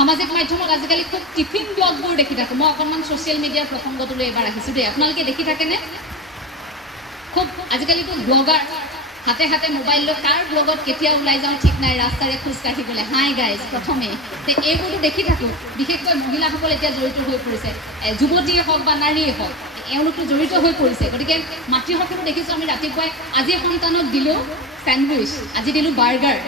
সামাজিক মাধ্যমত আজিকালি খুব টিফিন ব্লগবোৰ দেখি থাকোঁ মই অকণমান ছ'চিয়েল মিডিয়াৰ প্ৰসংগটোলৈ এবাৰ আহিছোঁ দেই আপোনালোকে দেখি থাকেনে খুব আজিকালিতো ব্লগাৰ হাতে হাতে মোবাইল লৈ কাৰ ব্লগত কেতিয়া ওলাই যাওঁ ঠিক নাই ৰাস্তাৰে খোজ কাঢ়িবলৈ হাই গাইজ প্ৰথমে তে এইবোৰতো দেখি থাকোঁ বিশেষকৈ মহিলাসকল এতিয়া জড়িত হৈ পৰিছে যুৱতীয়ে হওক বা নাৰীয়ে হওক এওঁলোকতো জড়িত হৈ পৰিছে গতিকে মাতৃসকলো দেখিছোঁ আমি ৰাতিপুৱাই আজি সন্তানক দিলোঁ চেণ্ডউইচ আজি দিলোঁ বাৰ্গাৰ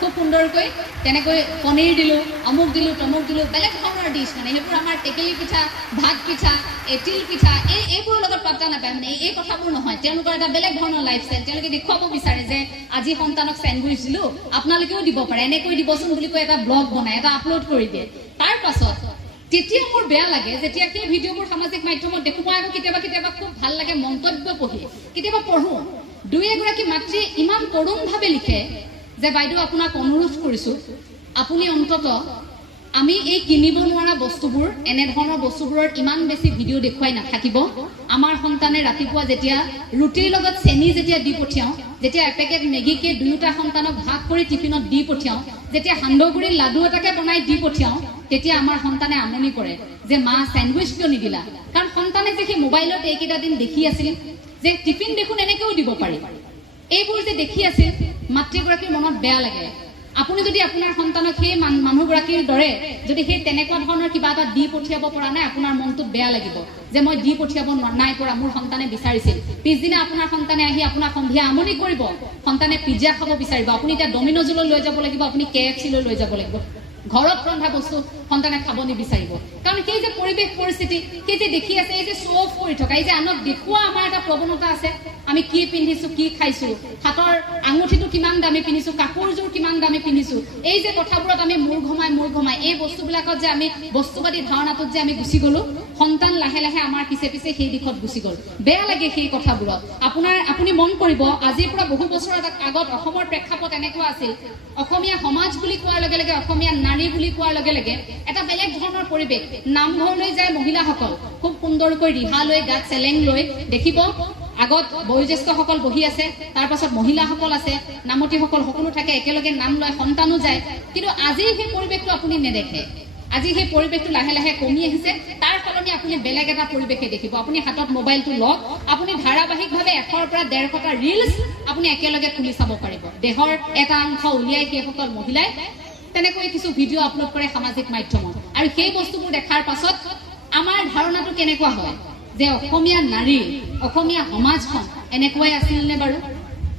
খুব সুন্দৰকৈ তেনেকৈ পনীৰ দিলোঁ অমুক দিলোঁ তমুক দিলোঁ বেলেগ ধৰণৰ ডিছ মানে সেইবোৰ আমাৰ টেকেলি পিঠা ভাত পিঠা তিল পিঠা এইবোৰৰ লগত পাত্তা নাপায় মানে এই কথাবোৰ নহয় তেওঁলোকৰ এটা বেলেগ ধৰণৰ লাইফষ্টাইল তেওঁলোকে দেখুৱাব বিচাৰে যে আজি সন্তানক চেণ্ডউইচ দিলোঁ আপোনালোকেও দিব পাৰে এনেকৈ দিবচোন বুলি কৈ এটা ব্লগ বনাই এটা আপলোড কৰি দিয়ে তাৰ পাছত তেতিয়া মোৰ বেয়া লাগে যেতিয়া সেই ভিডিঅ'বোৰ সামাজিক মাধ্যমত দেখোঁ মই আকৌ কেতিয়াবা খুব ভাল লাগে মন্তব্য পঢ়ি কেতিয়াবা পঢ়োঁ দুই এগৰাকী মাতৃয়ে ইমান তৰুণভাৱে লিখে যে বাইদেউ আপোনাক অনুৰোধ কৰিছোঁ আপুনি অন্তত আমি এই কিনিব নোৱাৰা বস্তুবোৰ এনেধৰণৰ বস্তুবোৰৰ ইমান বেছি ভিডিঅ' দেখুৱাই নাথাকিব আমাৰ সন্তানে ৰাতিপুৱা যেতিয়া ৰুটিৰ লগত চেনি যেতিয়া দি পঠিয়াওঁ যেতিয়া এপেকেট মেগীকে দুয়োটা সন্তানক ভাগ কৰি টিফিনত দি পঠিয়াওঁ যেতিয়া সান্দহগুড়িৰ লাডু এটাকে বনাই দি পঠিয়াওঁ তেতিয়া আমাৰ সন্তানে আমনি কৰে যে মা চেণ্ডউইচ কিয় নিদিলা কাৰণ সন্তানে যে সেই মোবাইলত এইকেইটা দিন দেখি আছিল যে টিফিন দেখোন এনেকৈও দিব পাৰি এইবোৰ যে দেখি আছিল মাতৃগৰাকীৰ মনত বেয়া লাগে আপুনি যদি আপোনাৰ সন্তানক সেই মানুহগৰাকীৰ দৰে যদি সেই তেনেকুৱা ধৰণৰ কিবা এটা দি পঠিয়াব পৰা নাই আপোনাৰ মনটোত বেয়া লাগিব যে মই দি পঠিয়াব নাই পৰা মোৰ সন্তানে বিচাৰিছিল পিছদিনা আপোনাৰ সন্তানে আহি আপোনাক সন্ধিয়া আমনি কৰিব সন্তানে পিজ্জা খাব বিচাৰিব আপুনি এতিয়া ডমিন'জলৈ লৈ যাব লাগিব আপুনি KFC-লৈ লৈ যাব লাগিব ঘৰত ৰন্ধা বস্তু সন্তানে খাব নিবিচাৰিব কাৰণ সেই যে পৰিৱেশ পৰিস্থিতি সেই যে দেখি আছে এই যে শ্ব' অফ কৰি থকা এই যে আনক দেখুওৱা আমাৰ এটা প্ৰৱণতা আছে আমি কি পিন্ধিছোঁ কি খাইছোঁ হাতৰ আঙুঠিটো কিমান দামী পিন্ধিছোঁ কাপোৰযোৰ কিমান দামী পিন্ধিছোঁ এই যে কথাবোৰত আমি মূৰ ঘমাই এই বস্তুবিলাকত যে আমি বস্তুবাদী ধাৰণাটোত যে আমি গুচি গ'লোঁ সন্তান লাহে লাহে আমাৰ পিছে পিছে সেই দিশত গুচি গ'ল বেয়া লাগে সেই কথাবোৰত আপুনি মন কৰিব আজিৰ পৰা বহু বছৰ আগত অসমৰ প্ৰেক্ষাপট এনেকুৱা আছিল অসমীয়া সমাজ বুলি কোৱাৰ লগে লগে অসমীয়া নাৰী বুলি কোৱাৰ লগে লগে এটা বেলেগ ধৰণৰ পৰিৱেশ নামঘৰলৈ যায় মহিলাসকল খুব সুন্দৰকৈ ৰিহা লৈ গাত চেলেং লৈ দেখিব আগত বয়োজ্যেষ্ঠসকল বহি আছে তাৰ পাছত মহিলাসকল আছে নামতীসকল সকলো থাকে একেলগে নাম লয় সন্তানো যায় কিন্তু আজি সেই পৰিৱেশটো আপুনি নেদেখে আজি সেই পৰিৱেশটো লাহে লাহে কমি আহিছে তাৰ সলনি আপুনি বেলেগ এটা পৰিৱেশে দেখিব আপুনি হাতত মোবাইলটো লওক আপুনি ধাৰাবাহিকভাৱে 100ৰ পৰা 150টা ৰিলছ আপুনি একেলগে খুলি চাব পাৰিব দেহৰ এটা অংশ উলিয়াই সেইসকল মহিলাই তেনেকৈ কিছু ভিডিঅ' আপলোড কৰে সামাজিক মাধ্যমত আৰু সেই বস্তুবোৰ দেখাৰ পাছত আমাৰ ধাৰণাটো কেনেকুৱা হয় যে অসমীয়া নাৰী অসমীয়া সমাজখন এনেকুৱাই আছিল নে বাৰু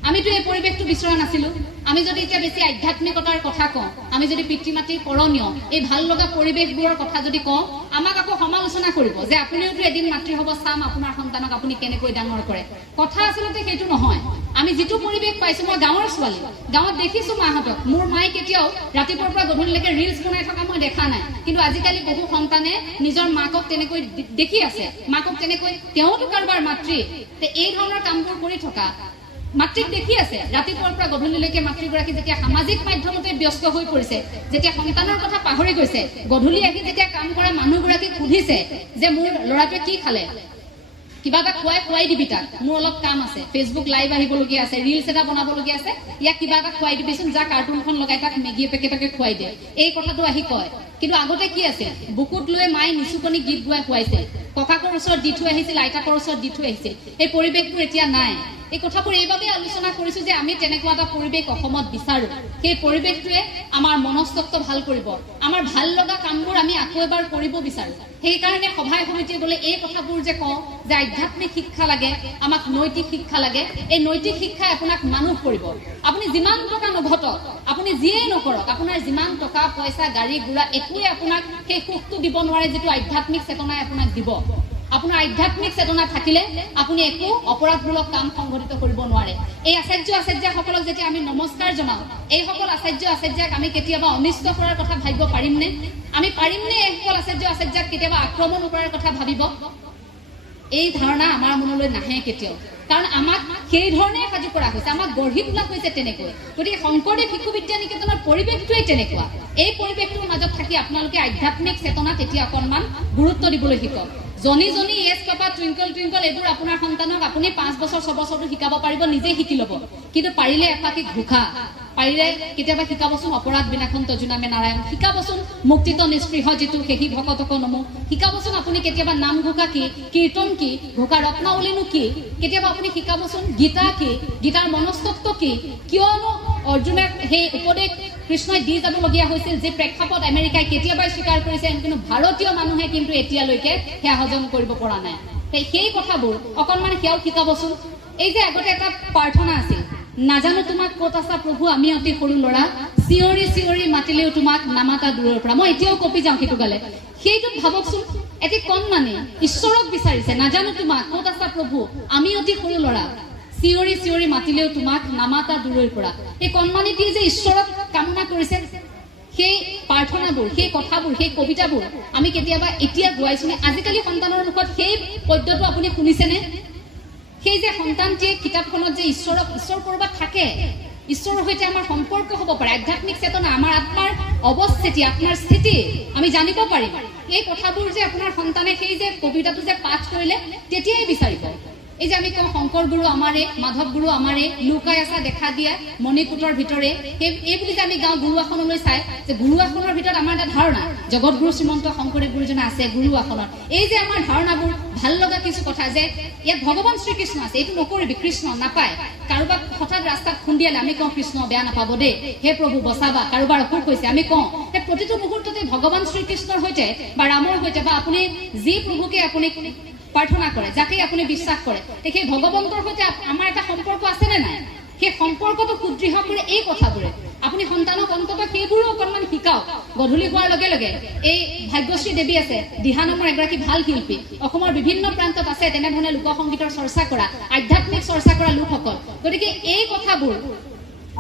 আমিতো এই পৰিৱেশটো বিচৰা নাছিলোঁ আমি যদি এতিয়া বেছি আধ্যাত্মিকতাৰ কথা কওঁ আমি যদি পিতৃ মাতৃৰ কৰণীয় এই ভাল লগা পৰিৱেশবোৰৰ কথা যদি কওঁ আমাক আকৌ সমালোচনা কৰিব যে আপুনিওতো এদিন মাতৃ হ'ব চাম আপোনাৰ সন্তানক আপুনি কেনেকৈ ডাঙৰ কৰে কথা আচলতে সেইটো নহয় আমি যিটো পৰিৱেশ পাইছোঁ মই গাঁৱৰ ছোৱালী গাঁৱত দেখিছোঁ মাহঁতক মোৰ মায়ে কেতিয়াও ৰাতিপুৱাৰ পৰা গধূলিলৈকে ৰিলছ বনাই থকা মই দেখা নাই কিন্তু আজিকালি বহু সন্তানে নিজৰ মাকক তেনেকৈ দেখি আছে মাকক তেনেকৈ তেওঁতো কাৰোবাৰ মাতৃ এই ধৰণৰ কামবোৰ কৰি থকা মাতৃক দেখি আছে ৰাতিপুৱাৰ পৰা গধূলিলৈকে মাতৃগৰাকী যেতিয়া সামাজিক মাধ্যমতে ব্যস্ত হৈ পৰিছে যেতিয়া সন্তানৰ কথা পাহৰি গৈছে গধূলি আহি যেতিয়া কাম কৰা মানুহগৰাকীক সুধিছে যে মোৰ ল'ৰাটোৱে কি খালে কিবা এটা খুৱাই দিবি তাক মোৰ অলপ কাম আছে ফেচবুক লাইভ আহিবলগীয়া আছে ৰিলছ এটা বনাবলগীয়া আছে ইয়াক কিবা এটা খুৱাই দিবিচোন যা কাৰ্টুনখন লগাই তাক মেগী পেকেটকে খুৱাই দিয়ে এই কথাটো আহি কয় কিন্তু আগতে কি আছিল বুকুত লৈ মায়ে নিচুকনি গীত গোৱাই খুৱাইছিল ককাকৰ ওচৰত দি থৈ আহিছিল আইতাকৰ ওচৰত দি থৈ আহিছিল এই পৰিৱেশবোৰ এতিয়া নাই এই কথাবোৰ এইভাবে আলোচনা কৰিছো যে আমি তেনেকুৱা এটা পৰিৱেশ অসমত বিচাৰো সেই পৰিৱেশটোৱে আমাৰ মনস্তত্ব ভাল কৰিব আমাৰ ভাল লগা কামবোৰ আমি আকৌ এবাৰ কৰিব বিচাৰো সেই কাৰণে সভায় সমিতিয়ে গলে এই কথাবোৰ যে কওঁ যে আধ্যাত্মিক শিক্ষা লাগে আমাক নৈতিক শিক্ষা লাগে এই নৈতিক শিক্ষাই আপোনাক মানুহ কৰিব আপুনি যিমান টকা নঘটক আপুনি যিয়ে নকৰক আপোনাৰ যিমান টকা পইচা গাড়ী ঘোঁৰা একোৱে আপোনাক সেই সুখটো দিব নোৱাৰে যেটো আধ্যাত্মিক চেতনাই আপোনাক দিব আপোনাৰ আধ্যাত্মিক চেতনা থাকিলে আপুনি একো অপৰাধমূলক কাম সংঘটিত কৰিব নোৱাৰে এই আচাৰ্যসকলক যেতিয়া আমি নমস্কাৰ জনাও এই সকল আচাৰ্যক আমি কেতিয়াবা অনিষ্ট কৰাৰ কথা ভাবিব পাৰিমনে আমি পাৰিমনে এই সকল আচাৰ্যক কেতিয়াবা আক্ৰমণ কৰাৰ কথা ভাবিব এই ধাৰণা আমাৰ মনলৈ নাহে কেতিয়াও কাৰণ আমাক সেই ধৰণে সাজু কৰা হৈছে আমাক গঢ়ি তোলা হৈছে তেনেকৈ গতিকে শংকৰদেৱ শিশু বিদ্যা নিকেতনৰ পৰিৱেশটোৱেই তেনেকুৱা এই পৰিৱেশটোৰ মাজত থাকি আপোনালোকে আধ্যাত্মিক চেতনাত এতিয়া অকণমান গুৰুত্ব দিবলৈ শিকক জনি এছ পাপা টুইংকল এইবোৰ আপোনাৰ সন্তানক আপুনি 5 বছৰ 6 বছৰটো শিকাব পাৰিব নিজে শিকি ল'ব কিন্তু পাৰিলে এফাকি ঘোষা পাৰিলে কেতিয়াবা শিকাবচোন অপৰাধ বিনাশন তজুনামে নাৰায়ণ, শিকাবচোন মুক্তিত নিস্পৃহ যিটো সেহি ভকতক নমো, শিকাবচোন আপুনি কেতিয়াবা নাম ঘোষা কি, কীৰ্তন কি, ঘোষা ৰত্নাৱলীনো কি, কেতিয়াবা আপুনি শিকাবচোন গীতা কি, গীতাৰ মনস্তত্ব কি, কিয়নো অৰ্জুনে সেই উপদেশ কৃষ্ণই দি যাবলগীয়া হৈছিল যে প্ৰেক্ষাপট আমেৰিকাই কেতিয়াবাই স্বীকাৰ কৰিছে, কিন্তু ভাৰতীয় মানুহে কিন্তু এতিয়ালৈকে সেয়া হজম কৰিব পৰা নাই। সেই কথাবোৰ অকণমান সেয়াও শিকাবচোন। এই যে আগতে এটা প্ৰাৰ্থনা আছিল, নাজানো তোমাক ক'ত আছা প্ৰভু আমি অতি সৰু ল'ৰা, চিঞৰি চিঞৰি মাতিলেও তোমাক নামাতা দূৰৰ পৰা। মই এতিয়াও কপি যাওঁ সেইটো গালে। সেইটোত ভাবকচোন, এটি কণমানি ঈশ্বৰক বিচাৰিছে, নাজানো তোমাক ক'ত আছা প্ৰভু আমি অতি সৰু ল'ৰা, চিঞৰি চিঞৰি মাতিলেও তোমাক নামাতা দূৰৰ পৰা। এই কণমানিটিয়ে যে ঈশ্বৰক কামনা কৰিছে, সেই প্ৰাৰ্থনাবোৰ, সেই কথাবোৰ, সেই কবিতাবোৰ আমি কেতিয়াবা এতিয়া গোৱাইছোনে? আজিকালি সন্তানৰ মুখত সেই পদ্যটো আপুনি শুনিছেনে? সেই যে সন্তানটিয়ে কিতাপখনত যে ঈশ্বৰ কৰবাত থাকে, ঈশ্বৰৰ সৈতে আমাৰ সম্পৰ্ক হ'ব পাৰে, আধ্যাত্মিক চেতনা, আমাৰ আত্মাৰ অৱস্থিতি, আত্মাৰ স্থিতি আমি জানিব পাৰিম। এই কথাবোৰ যে আপোনাৰ সন্তানে সেই যে কবিতাটো যে পাঠ কৰিলে তেতিয়াই বিচাৰিব। এই যে আমি কওঁ শংকৰ গুৰু আমাৰে, মাধৱ গুৰু আমাৰে, লুকাই আছা দেখা দিয়া মণিকূটৰ ভিতৰে, এই বুলি যে আমি গাওঁ গুৰু আসনলৈ চাই, যে গুৰু আসনৰ ভিতৰত আমাৰ এটা ধাৰণা, জগত গুৰু শ্ৰীমন্ত শংকৰদেৱ গুৰুজনা আছে গুৰু আসনত। এই যে আমাৰ ধাৰণাবোৰ ভাল লগা কিছু কথা, যে ইয়াত ভগৱান শ্ৰীকৃষ্ণ আছে, এইটো নকৰিবি, কৃষ্ণ নাপায়। কাৰোবাক হঠাৎ ৰাস্তাত খুন্দিয়ালে আমি কওঁ কৃষ্ণ বেয়া নাপাব দেই, হে প্ৰভু বচাবা, কাৰোবাৰ অসুখ হৈছে আমি কওঁ, সেই প্ৰতিটো মুহূৰ্ততে ভগৱান শ্ৰীকৃষ্ণৰ সৈতে বা ৰামৰ সৈতে বা আপুনি যি প্ৰভুকে আপুনি প্ৰাৰ্থনা কৰে, যাকে আপুনি বিশ্বাস কৰে, সেই ভগৱন্তৰ সৈতে আমাৰ এটা সম্পৰ্ক আছেনে নাই? সেই সম্পৰ্কটো সুদৃঢ় কৰে এই কথাবোৰে। আপুনি সন্তানক অন্তত সেইবোৰো অকণমান শিকাওক। গধূলি হোৱাৰ লগে লগে এই ভাগ্যশ্ৰী দেৱী আছে, দিহা নামৰ এগৰাকী ভাল শিল্পী, অসমৰ বিভিন্ন প্ৰান্তত আছে তেনেধৰণে লোকসংগীতৰ চৰ্চা কৰা, আধ্যাত্মিক চৰ্চা কৰা লোকসকল। গতিকে এই কথাবোৰ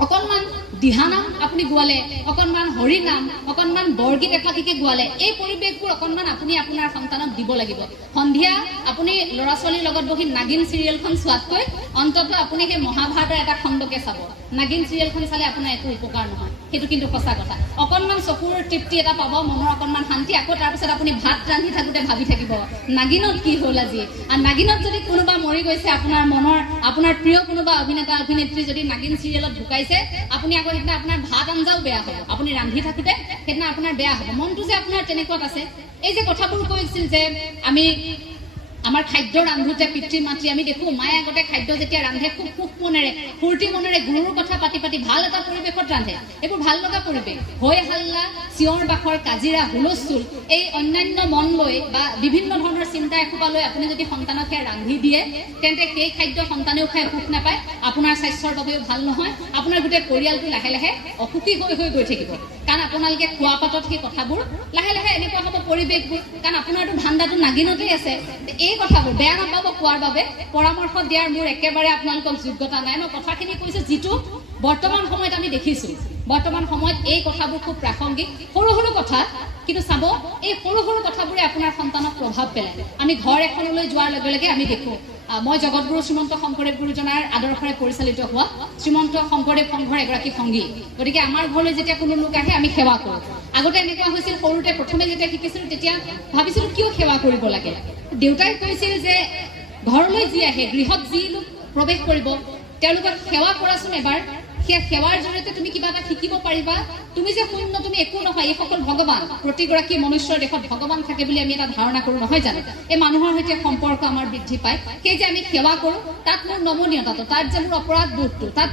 অকণমান দিহানাম আপুনি গোৱালে, অকণমান হৰি নাম, অকণমান বৰগীত এফাটিকে গোৱালে, এই পৰিৱেশবোৰ অকণমান আপুনি আপোনাৰ সন্তানক দিব লাগিব। সন্ধিয়া আপুনি ল'ৰা ছোৱালীৰ লগত বহি নাগিন চিৰিয়েলখন চোৱাতকৈ অন্তত আপুনি সেই মহাভাৰতৰ এটা খণ্ডকে চাব। নাগিন চিৰিয়েলখন চালে আপোনাৰ একো উপকাৰ নহয়, সেইটো কিন্তু সঁচা কথা। অকণমান চকুৰ তৃপ্তি এটা পাব, মনৰ অকণমান শান্তি, আকৌ তাৰপিছত আপুনি ভাত ৰান্ধি থাকোঁতে ভাবি থাকিব নাগিনত কি হ'ল আজি। আৰু নাগিনত যদি কোনোবা মৰি গৈছে, আপোনাৰ মনৰ আপোনাৰ প্ৰিয় কোনোবা অভিনেতা অভিনেত্ৰী যদি নাগিন চিৰিয়েলত ঢুকাইছে, আপুনি আকৌ সেইদিনা আপোনাৰ ভাত আঞ্জাও বেয়া হ'ব, আপুনি ৰান্ধি থাকোঁতে সেইদিনা আপোনাৰ বেয়া হ'ব, মনটো যে আপোনাৰ তেনেকুৱাত আছে। এই যে কথাবোৰ কৈছিল যে আমি আমাৰ খাদ্য ৰান্ধোতে পিতৃ মাতৃ আমি দেখো মায়ে আগতে খাদ্য যেতিয়া ৰান্ধে খুব সুখ মনেৰে ফূৰ্তি মনেৰে গুৰুৰ কথা পাতি পাতি ভাল এটা পৰিৱেশত ৰান্ধে। এইবোৰ ভাল লগা পৰিৱেশ, হৈ হাল্লা, চিঞৰ বাখৰ, কাজিৰা, হুলস্থুল, এই অন্যান্য মন লৈ বা বিভিন্ন ধৰণৰ চিন্তা এসোপা লৈ আপুনি যদি সন্তানক ৰান্ধি দিয়ে, তেন্তে সেই খাদ্য সন্তানেও খাই সুখ নাপায়, আপোনাৰ স্বাস্থ্যৰ বাবেও ভাল নহয়, আপোনাৰ গোটেই পৰিয়ালটো লাহে লাহে অসুখী হৈ হৈ গৈ থাকিব। কাৰণ আপোনালোকে খোৱা পাতত সেই কথাবোৰ লাহে লাহে এনেকুৱা হ'ব পৰিৱেশবোৰ, কাৰণ আপোনাৰতো ধান্দাটো নাগিনতেই আছে। এই কথাবোৰ বেয়া নাপাব কোৱাৰ বাবে, পৰামৰ্শ দিয়াৰ মোৰ একেবাৰে আপোনালোকক যোগ্যতা নাই। মই কথাখিনি কৈছো যিটো বৰ্তমান সময়ত আমি দেখিছো, বৰ্তমান সময়ত এই কথাবোৰ খুব প্ৰাসংগিক, সৰু সৰু কথা, কিন্তু চাব এই সৰু সৰু কথাবোৰে আপোনাৰ সন্তানক প্ৰভাৱ পেলায়। আমি ঘৰ এখনলৈ যোৱাৰ লগে লগে আমি দেখো, মই জগতগুৰু শ্ৰীমন্ত শংকৰদেৱ গুৰুজনাৰ আদৰ্শৰে পৰিচালিত হোৱা শ্ৰীমন্ত শংকৰদেৱ সংঘৰ এগৰাকী সংগী। গতিকে আমাৰ ঘৰলৈ যেতিয়া কোনো লোক আহে আমি সেৱা কৰোঁ। আগতে এনেকুৱা হৈছিল, সৰুতে প্ৰথমে যেতিয়া শিকিছিলোঁ তেতিয়া ভাবিছিলোঁ কিয় সেৱা কৰিব লাগে। দেউতাই কৈছিল যে ঘৰলৈ যি আহে, গৃহত যি লোক প্ৰৱেশ কৰিব তেওঁলোকক সেৱা কৰাচোন এবাৰ, সেই সেৱাৰ জৰিয়তে তুমি কিবা এটা শিকিব পাৰিবা। তুমি যে শূন্য, তুমি একো নহয়, এইসকল ভগৱান, প্ৰতিগৰাকী মনুষ্যৰ দেশত ভগৱান থাকে বুলি আমি এটা ধাৰণা কৰোঁ নহয় জানো? এই মানুহৰ সৈতে সম্পৰ্ক আমাৰ বৃদ্ধি পায়। সেই যে আমি সেৱা কৰোঁ, তাত মোৰ নমনীয়তাটো, তাত যে মোৰ অপৰাধ বোধটো, তাত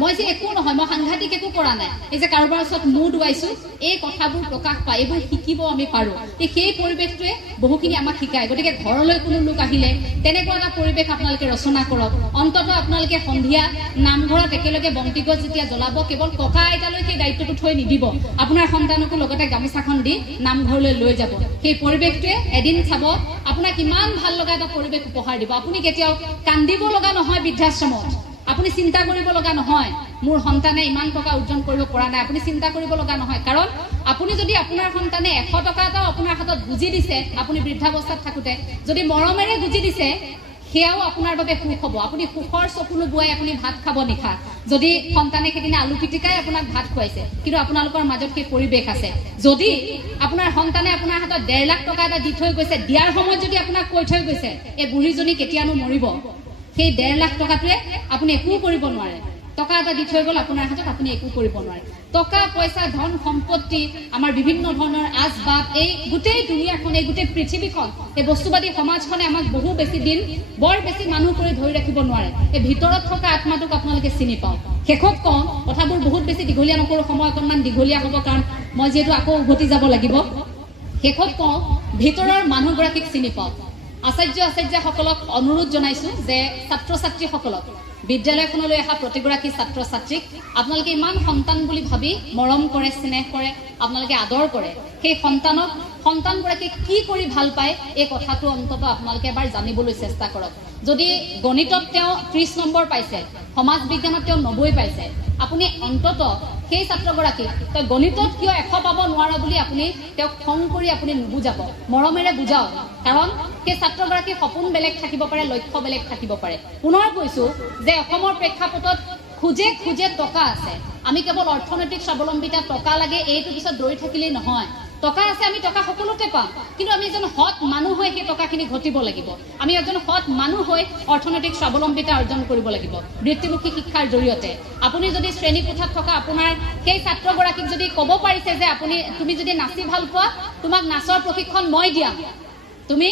মই যে একো নহয়, মই সাংঘাতিক একো কৰা নাই, এই যে কাৰোবাৰ ওচৰত মূৰ দুৱাইছোঁ, এই কথাবোৰ প্ৰকাশ পায়, এইবোৰ শিকিব আমি পাৰোঁ। সেই পৰিৱেশটোৱে বহুখিনি আমাক শিকায়। গতিকে ঘৰলৈ কোনো লোক আহিলে তেনেকুৱা এটা পৰিৱেশ আপোনালোকে ৰচনা কৰক। অন্ততঃ আপোনালোকে সন্ধিয়া নামঘৰত একেলগে বন্তি গছ যেতিয়া জ্বলাব, কেৱল ককা আইতালৈ সেই দায়িত্বটো থৈ নিদিব, আপোনাৰ সন্তানকো লগতে গামোচাখন দি নামঘৰলৈ লৈ যাব। সেই পৰিৱেশটোৱে এদিন চাব আপোনাক ইমান ভাল লগা এটা পৰিৱেশ উপহাৰ দিব। আপুনি কেতিয়াও কান্দিব লগা নহয় বৃদ্ধাশ্ৰমত, আপুনি চিন্তা কৰিব লগা নহয় মোৰ সন্তানে ইমান টকা উৰ্জন কৰিব পৰা নাই, আপুনি চিন্তা কৰিব লগা নহয়। কাৰণ আপুনি যদি আপোনাৰ সন্তানে 100 টকা এটাও আপোনাৰ হাতত গুজি দিছে, আপুনি বৃদ্ধাৱস্থাত থাকোঁতে যদি মৰমেৰে গুজি দিছে, সেয়াও আপোনাৰ বাবে সুখ হ'ব। আপুনি সুখৰ চকুলো বোৱাই আপুনি ভাত খাব নিশা, যদি সন্তানে সেইদিনা আলু পিটিকাই আপোনাক ভাত খুৱাইছে, কিন্তু আপোনালোকৰ মাজত সেই পৰিৱেশ আছে। যদি আপোনাৰ সন্তানে আপোনাৰ হাতত 1.5 লাখ টকা এটা দি থৈ গৈছে, দিয়াৰ সময়ত যদি আপোনাক কৈ থৈ গৈছে এই বুঢ়ীজনী কেতিয়ানো মৰিব, সেই 1.5 লাখ টকাটোৱে আপুনি একো কৰিব নোৱাৰে, টকা এটা দি থৈ গ'ল আপোনাৰ হাতত, আপুনি একো কৰিব নোৱাৰে। টকা পইচা ধন সম্পত্তি আমাৰ বিভিন্ন ধৰণৰ আচবাব এই গোটেই দুনিয়াখন এই গোটেই পৃথিৱীখন এই বস্তুবাদী সমাজখনে আমাক বহু বেছি দিন বৰ বেছি মানুহ কৰি ধৰি ৰাখিব নোৱাৰে। এই ভিতৰত থকা আত্মাটোক আপোনালোকে চিনি পাওক। শেষত কওঁ, কথাবোৰ বহুত বেছি দীঘলীয়া নকৰোঁ, সময় অকণমান দীঘলীয়া হ'ব কাৰণ মই যিহেতু আকৌ উভতি যাব লাগিব। শেষত কওঁ, ভিতৰৰ মানুহগৰাকীক চিনি পাওক। আচাৰ্যসকলক অনুৰোধ জনাইছোঁ যে ছাত্ৰ ছাত্ৰীসকলক বিদ্যালয়খনলৈ অহা প্ৰতিগৰাকী ছাত্ৰ ছাত্ৰীক আপোনালোকে ইমান সন্তান বুলি ভাবি মৰম কৰে, স্নেহ কৰে, আপোনালোকে আদৰ কৰে। সেই সন্তানগৰাকীক কি কৰি ভাল পায় এই কথাটো অন্ততঃ আপোনালোকে এবাৰ জানিবলৈ চেষ্টা কৰক। যদি গণিতত তেওঁ 30 নম্বৰ পাইছে, সমাজ বিজ্ঞানত তেওঁ 90 পাইছে, আপুনি অন্ততঃ সেই ছাত্ৰগৰাকীক তই গণিতত কিয় 100 পাব নোৱাৰা বুলি আপুনি তেওঁক খং কৰি আপুনি নুবুজাব, মৰমেৰে বুজাওক। কাৰণ সেই ছাত্ৰগৰাকীৰ সপোন বেলেগ থাকিব পাৰে, লক্ষ্য বেলেগ থাকিব পাৰে। পুনৰ কৈছোঁ যে অসমৰ প্ৰেক্ষাপটত খুজে খুজে টকা আছে। আমি কেৱল অৰ্থনৈতিক স্বাৱলম্বিতা টকা লাগে এইটো পিছত দৌৰি থাকিলেই নহয়। টকা আছে, আমি টকা সকলোতে পাম, কিন্তু আমি এজন সৎ মানুহ হৈ সেই টকাখিনি ঘটিব লাগিব। আমি এজন সৎ মানুহ হৈ অৰ্থনৈতিক স্বাৱলম্বিতা অৰ্জন কৰিব লাগিব বৃত্তিমুখী শিক্ষাৰ জৰিয়তে। আপুনি যদি শ্ৰেণীকোঠাত থকা আপোনাৰ সেই ছাত্ৰগৰাকীক যদি ক'ব পাৰিছে যে তুমি যদি নাচি ভাল পোৱা, তোমাক নাচৰ প্ৰশিক্ষণ মই দিয়াম, তুমি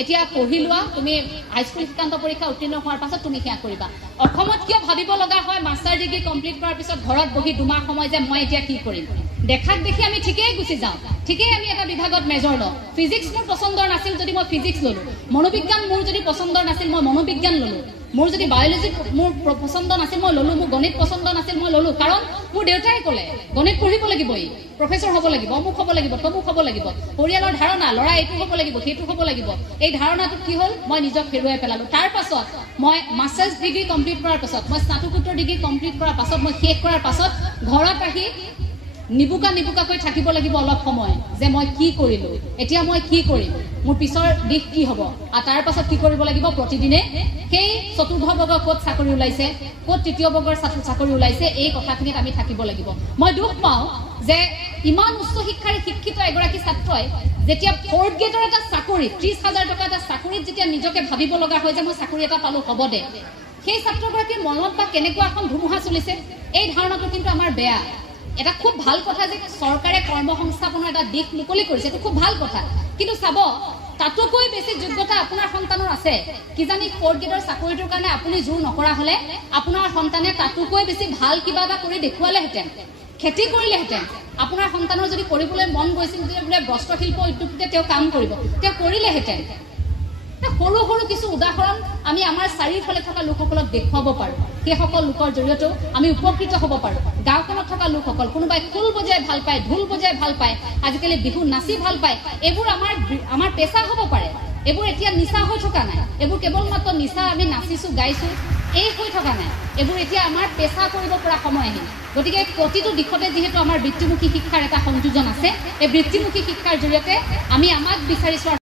এতিয়া পঢ়ি লোৱা, তুমি হাইস্কুল শিক্ষান্ত পৰীক্ষা উত্তীৰ্ণ হোৱাৰ পাছত তুমি সেয়া কৰিবা। অসমত কিয় ভাবিব লগা হয় মাষ্টাৰ ডিগ্ৰী কমপ্লিট কৰাৰ পিছত ঘৰত বহি 2 মাহ সময় যে মই এতিয়া কি কৰিম? দেখাক দেখি আমি ঠিকেই গুচি যাওঁ, ঠিকেই আমি এটা বিভাগত মেজৰ লওঁ। ফিজিক্স মোৰ পচন্দৰ নাছিল যদি মই ফিজিক্স ল'লোঁ, মনোবিজ্ঞান মোৰ যদি পচন্দৰ নাছিল মই মনোবিজ্ঞান ল'লোঁ, মোৰ যদি বায়'লজি মোৰ পচন্দ নাছিল মই ল'লোঁ, মোৰ গণিত পচন্দ নাছিল মই ল'লোঁ। কাৰণ মোৰ দেউতাই ক'লে গণিত পঢ়িব লাগিব, প্ৰফেচৰ হ'ব লাগিব, অমুক হ'ব লাগিব, তমুক হ'ব লাগিব। পৰিয়ালৰ ধাৰণা, ল'ৰা এইটো হ'ব লাগিব, সেইটো হ'ব লাগিব। এই ধাৰণাটো কি হ'ল, মই নিজক হেৰুৱাই পেলালোঁ। তাৰ পাছত মই মাষ্টাৰ্ছ ডিগ্ৰী কমপ্লিট কৰাৰ পাছত, মই স্নাতকোত্তৰ ডিগ্ৰী কমপ্লিট কৰাৰ পাছত, মই শেষ কৰাৰ পাছত ঘৰত আহি নিবুকাকৈ থাকিব লাগিব অলপ সময় যে মই কি কৰিলোঁ, এতিয়া মই কি কৰিম, মোৰ পিছৰ দিশ কি হ'ব। আৰু তাৰ পাছত কি কৰিব লাগিব, প্ৰতিদিনে সেই চতুৰ্থ বৰ্গৰ ক'ত চাকৰি ওলাইছে, ক'ত তৃতীয় বৰ্গৰ চাকৰি ওলাইছে, এই কথাখিনিত আমি থাকিব লাগিব। মই দুখ পাওঁ যে ইমান উচ্চ শিক্ষাৰে শিক্ষিত এগৰাকী ছাত্ৰই যেতিয়া 4th গ্ৰেডৰ এটা চাকৰি 30,000 টকা এটা চাকৰিত যেতিয়া নিজকে ভাবিব লগা হয় যে মই চাকৰি এটা পালোঁ হ'ব দে, সেই ছাত্ৰগৰাকীৰ মনত বা কেনেকুৱা এখন ধুমুহা চলিছে। এই ধাৰণাটো কিন্তু আমাৰ বেয়া। এটা খুব ভাল কথা যে চৰকাৰে কৰ্মসংস্থাপনৰ এটা দিশ মুকলি কৰিছে, এইটো খুব ভাল কথা। কিন্তু চাব, তাতোকৈ বেছি যোগ্যতা আপোনাৰ সন্তানৰ আছে। কিজানি 4th গ্ৰেডৰ চাকৰিটোৰ কাৰণে আপুনি জোৰ নকৰা হ'লে আপোনাৰ সন্তানে তাতোকৈ বেছি ভাল কিবা এটা কৰি দেখুৱালেহেঁতেন, খেতি কৰিলেহেঁতেন। আপোনাৰ সন্তানৰ যদি কৰিবলৈ মন গৈছিল যে বোলে বস্ত্ৰশিল্প উদ্যোগতে তেওঁ কাম কৰিব, তেওঁ কৰিলেহেঁতেন। সৰু সৰু কিছু উদাহৰণ আমি আমাৰ চাৰিওফালে থকা লোকসকলক দেখুৱাব পাৰোঁ। সেইসকল লোকৰ জৰিয়তেও আমি উপকৃত হ'ব পাৰোঁ। গাঁওখনত থকা লোকসকল, কোনোবাই খোল বজাই ভাল পায়, ঢোল বজাই ভাল পায়, আজিকালি বিহু নাচি ভাল পায়, এইবোৰ আমাৰ পেচা হ'ব পাৰে। এইবোৰ এতিয়া নিচা হৈ থকা নাই, এইবোৰ কেৱল মাত্ৰ নিচা আমি নাচিছোঁ গাইছোঁ এই হৈ থকা নাই, এইবোৰ এতিয়া আমাৰ পেচা কৰিব পৰা সময় আহিল। গতিকে প্ৰতিটো দিশতে যিহেতু আমাৰ বৃত্তিমুখী শিক্ষাৰ এটা সংযোজন আছে, এই বৃত্তিমুখী শিক্ষাৰ জৰিয়তে আমি আমাক বিচাৰিছোঁ